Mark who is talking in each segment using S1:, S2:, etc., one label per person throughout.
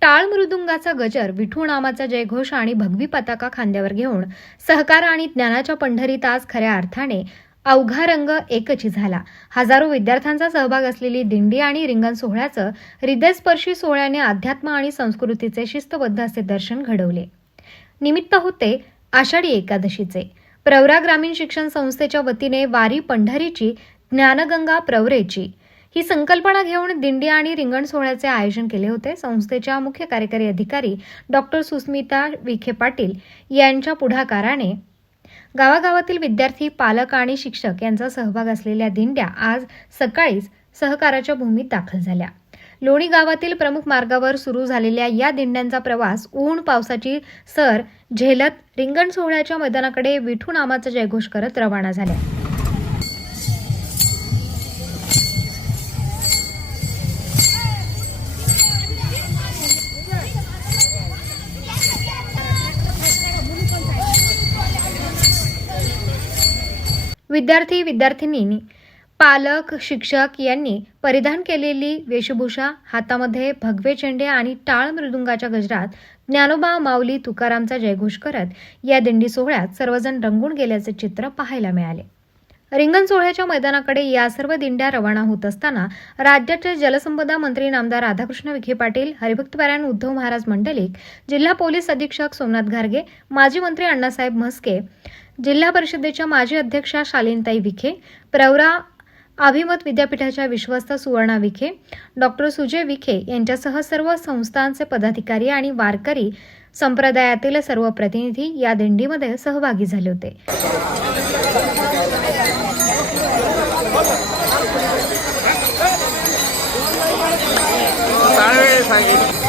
S1: टाळ मृदुंगाचा गजर विठू नामाचा जयघोष आणि भगवी पताका खांद्यावर घेऊन सहकार आणि ज्ञानाच्या पंढरीत आज खऱ्या अर्थाने अवघा रंग एकची झाला. हजारो विद्यार्थ्यांचा सहभाग असलेली दिंडी आणि रिंगण सोहळ्याचं हृदयस्पर्शी सोहळ्याने अध्यात्म आणि संस्कृतीचे शिस्तबद्ध असे दर्शन घडवले. निमित्त होते आषाढी एकादशीचे. प्रवरा ग्रामीण शिक्षण संस्थेच्या वतीने वारी पंढरीची ज्ञानगंगा प्रवरेची ही संकल्पना घेऊन दिंडी आणि रिंगण सोहळ्याचे आयोजन केले होते. संस्थेच्या मुख्य कार्यकारी अधिकारी डॉक्टर सुस्मिता विखे पाटील यांच्या पुढाकाराने गावागावातील विद्यार्थी पालक आणि शिक्षक यांचा सहभाग असलेल्या दिंड्या आज सकाळीच सहकाराच्या भूमीत दाखल झाल्या. लोणी गावातील प्रमुख मार्गावर सुरू झालेल्या या दिंड्यांचा प्रवास ऊन पावसाची सर झेलत रिंगण सोहळ्याच्या मैदानाकडे विठू नामाचा जयघोष करत रवाना झाल्या. विद्यार्थी विद्यार्थिनींनी पालक शिक्षक यांनी परिधान केलेली वेशभूषा हातामध्ये भगवे चेंडे आणि टाळ मृदुंगाच्या गजरात ज्ञानोबा माऊली तुकारामचा जयघोष करत या दिंडी सोहळ्यात सर्वजण रंगून गेल्याचे चित्र पाहायला मिळाले. रिंगण सोहळ्याच्या मैदानाकडे या सर्व दिंड्या रवाना होत असताना राज्याचे जलसंपदा मंत्री नामदार राधाकृष्ण विखे पाटील हरिभक्तपरायण उद्धव महाराज मंडलिक जिल्हा पोलीस अधीक्षक सोमनाथ घारगे माजी मंत्री अण्णासाहेब म्हस्के जिल्हा परिषदेच्या माजी अध्यक्षा शालिनताई विखे प्रवरा अभिमत विद्यापीठाच्या विश्वस्त सुवर्णा विखे डॉक्टर सुजय विखे यांच्यासह सर्व संस्थांचे पदाधिकारी आणि वारकरी संप्रदायातील सर्व प्रतिनिधी या दिंडीमध्ये सहभागी झाले होते.
S2: सांगितलं.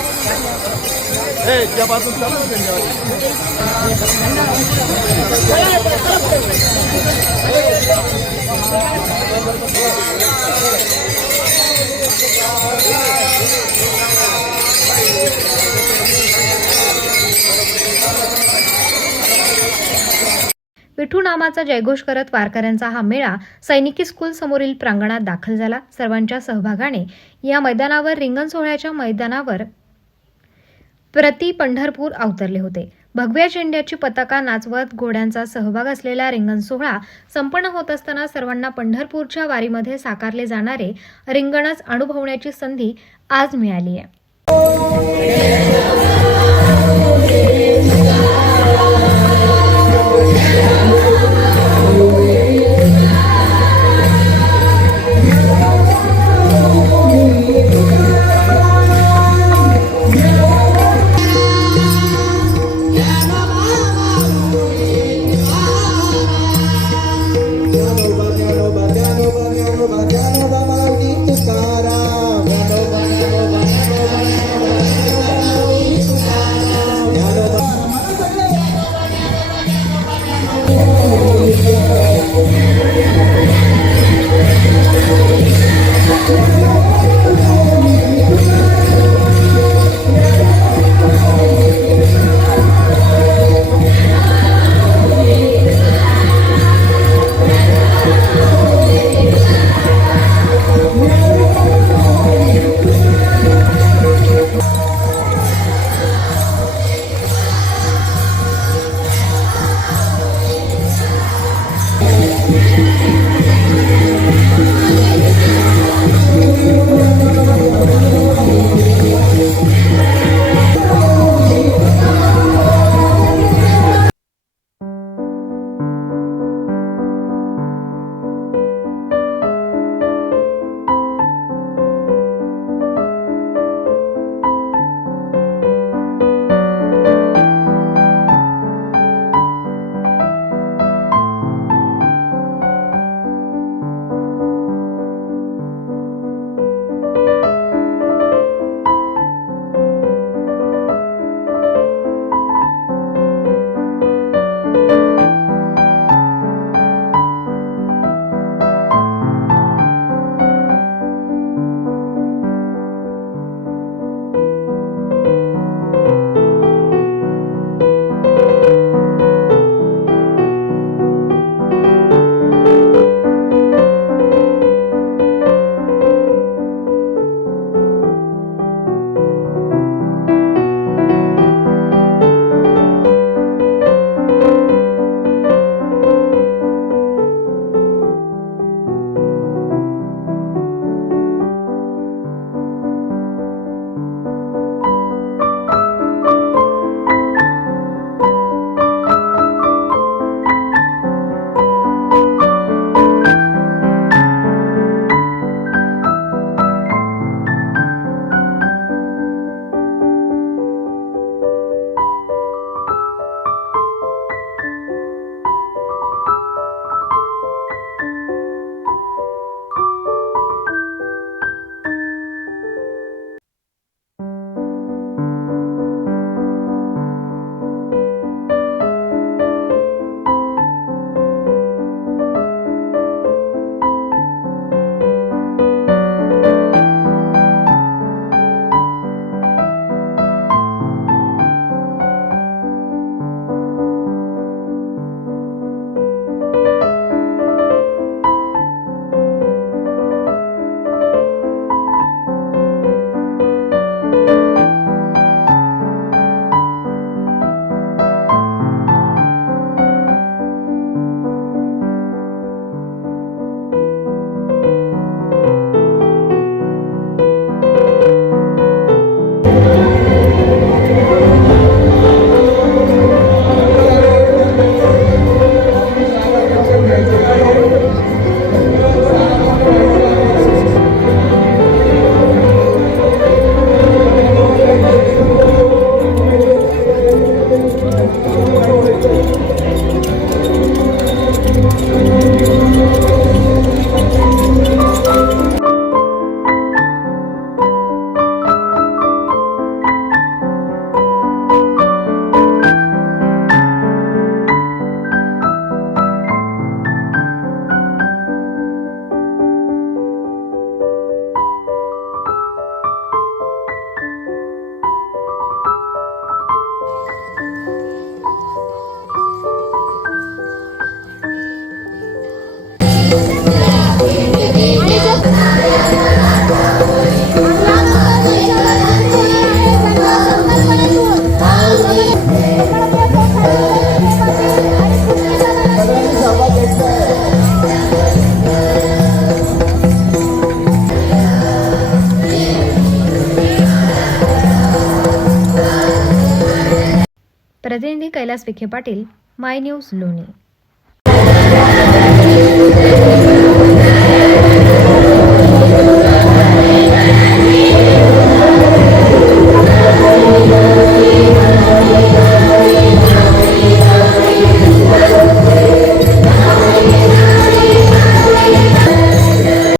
S1: विठू नामाचा जयघोष करत वारकऱ्यांचा हा मेळा सैनिकी स्कूल समोरील प्रांगणात दाखल झाला. सर्वांच्या सहभागाने या मैदानावर रिंगण सोहळ्याच्या मैदानावर प्रति पंढरपूर अवतरले होते. भगव्या झेंड्याची पताका नाचवत घोड्यांचा सहभाग असलेला रिंगण सोहळा संपन्न होत असताना सर्वांना पंढरपूरच्या वारीमध्ये साकारले जाणारे रिंगणच अनुभवण्याची संधी आज मिळाली आहे. प्रतिनिधी कैलास विखे पाटील माय न्यूज लोणी.